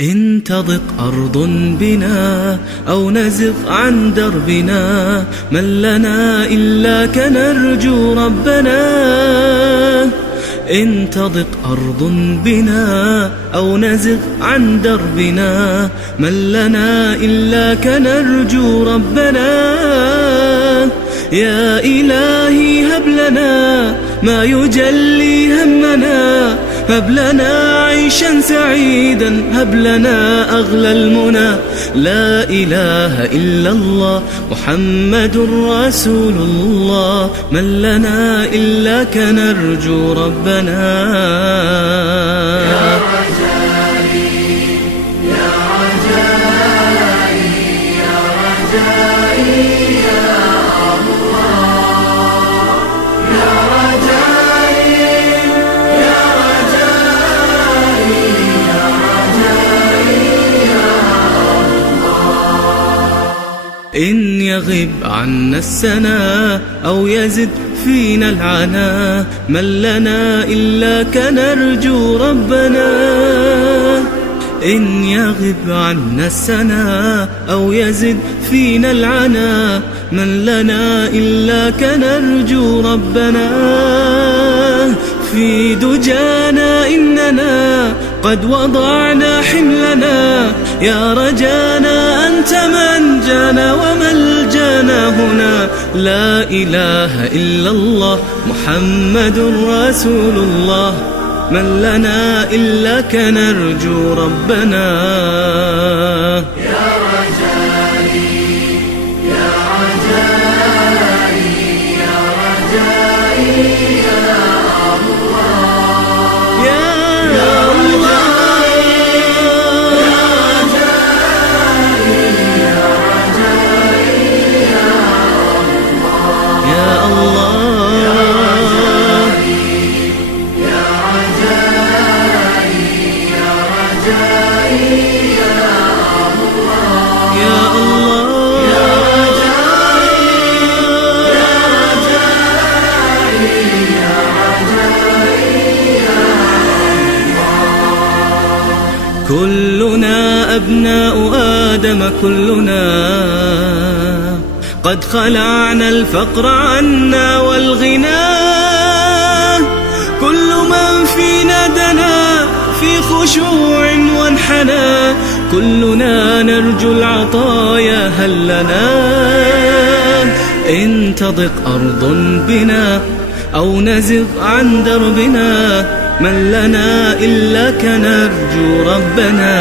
إن تضق أرض بنا أو نزغ عن دربنا من لنا إلاك نرجو ربنا. إن تضق أرض بنا أو نزغ عن دربنا من لنا إلاك نرجو ربنا. يا إلهي هب لنا ما يجلي همنا، هب لنا عيشا سعيدا، هب لنا أغلى المنى. لا إله إلا الله محمد رسول الله، من لنا إلاك نرجو ربنا. يا رجائي يا رجائي يا رجائي يا الله، يا رجائي يا رجائي يا رجائي يا الله. إن يغب عنا السنا أو يزد فينا العنا من لنا إلاك نرجو ربنا. إن يغب عنا السنا أو يزد فينا العنا من لنا إلاك نرجو ربنا. في دجانا إننا قد وضعنا حملنا، يا رجانا أنت من جانا وملجانا هنا. لا إله إلا الله محمد رسول الله، من لنا إلاك نرجو ربنا. يا رجائي يا رجائي يا رجائي يا الله، يا كلنا أبناء آدم كلنا، قد خلعنا الفقر عنا والغنى. كل من فينا دنا في خشوع وانحنى، كلنا نرجو العطايا هل لنا. إن تضق أرض بنا أو نزغ عن دربنا من لنا إلاك نرجو ربنا.